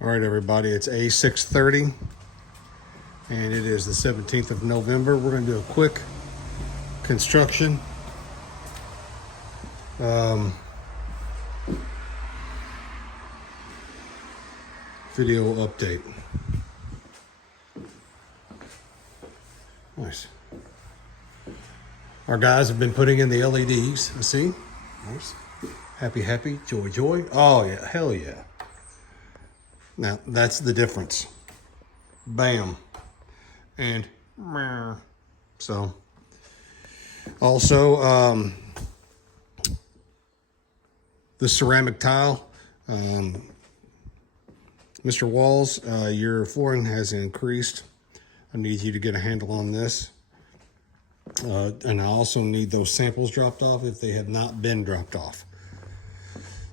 All right, everybody, it's A-0630, and it is the 17th of November. We're going to do a quick construction video update. Nice. Our guys have been putting in the LEDs. See? Nice. Happy, happy, joy, joy. Oh, yeah. Hell yeah. Now, that's the difference. Bam. And so, also, the ceramic tile. Mr. Walls, your flooring has increased. I need you to get a handle on this. And I also need those samples dropped off if they have not been dropped off.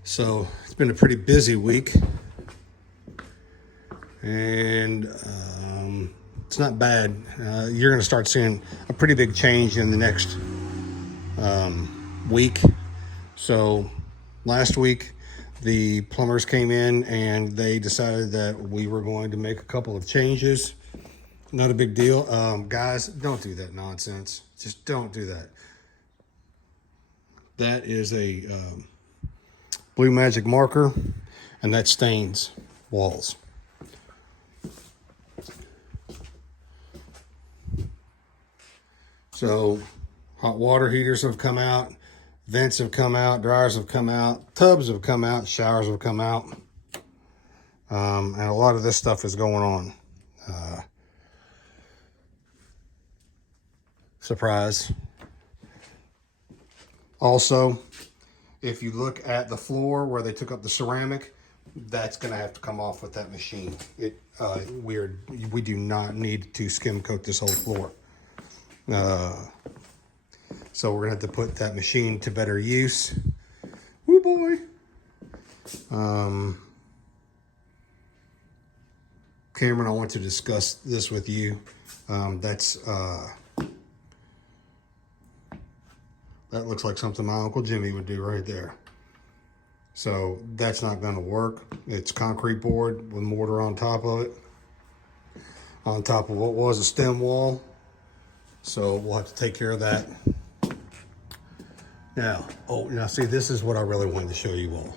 So, it's been a pretty busy week. And it's not bad. You're going to start seeing a pretty big change in the next week. So last week, the plumbers came in and they decided that we were going to make a couple of changes. Not a big deal. Guys, don't do that nonsense. Just don't do that. That is a blue magic marker, and that stains walls. So hot water heaters have come out, vents have come out, dryers have come out, tubs have come out, showers have come out. And a lot of this stuff is going on. Surprise. Also, if you look at the floor where they took up the ceramic, that's going to have to come off with that machine. We do not need to skim coat this whole floor. So we're gonna have to put that machine to better use. Woo boy. Cameron, I want to discuss this with you. That looks like something my Uncle Jimmy would do right there. So that's not gonna work. It's concrete board with mortar on top of it. On top of what was a stem wall. So we'll have to take care of that. Now see, this is what I really wanted to show you all.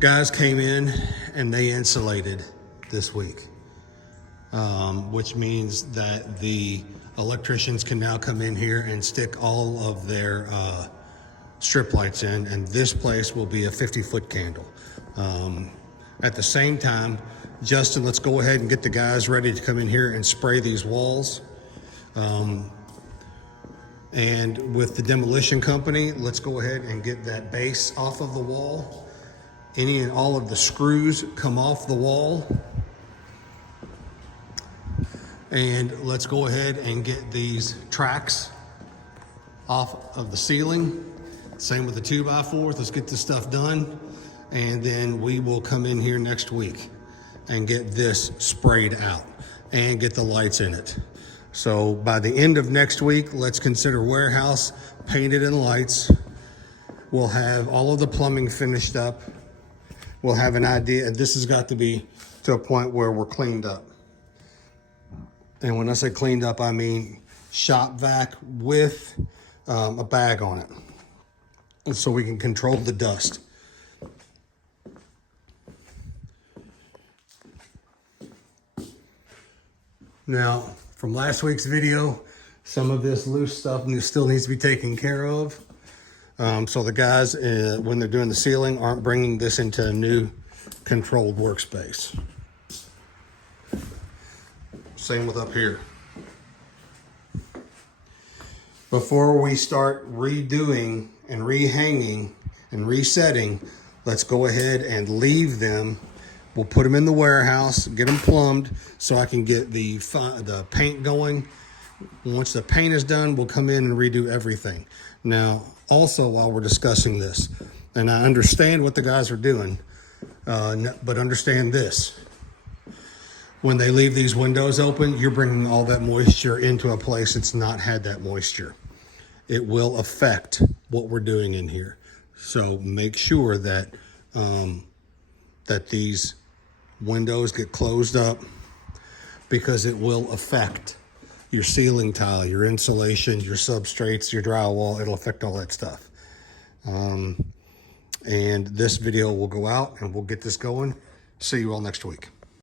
Guys came in and they insulated this week, which means that the electricians can now come in here and stick all of their strip lights in, and this place will be a 50-foot candle. At the same time, Justin, let's go ahead and get the guys ready to come in here and spray these walls. And with the demolition company, let's go ahead and get that base off of the wall. Any and all of the screws come off the wall. And let's go ahead and get these tracks off of the ceiling. Same with the 2x4s. Let's get this stuff done. And then we will come in here next week and get this sprayed out and get the lights in it. So by the end of next week, let's consider warehouse painted and lights. We'll have all of the plumbing finished up. We'll have an idea. This has got to be to a point where we're cleaned up. And when I say cleaned up, I mean shop vac with a bag on it. And so we can control the dust. Now, from last week's video, some of this loose stuff still needs to be taken care of. So the guys, when they're doing the ceiling, aren't bringing this into a new controlled workspace. Same with up here. Before we start redoing and rehanging and resetting, let's go ahead and leave them. We'll put them in the warehouse, get them plumbed so I can get the paint going. Once the paint is done, we'll come in and redo everything. Now, also while we're discussing this, and I understand what the guys are doing, but understand this. When they leave these windows open, you're bringing all that moisture into a place that's not had that moisture. It will affect what we're doing in here. So make sure that that these windows get closed up, because it will affect your ceiling tile, your insulation, your substrates, your drywall. It'll affect all that stuff. And this video will go out and we'll get this going. See you all next week.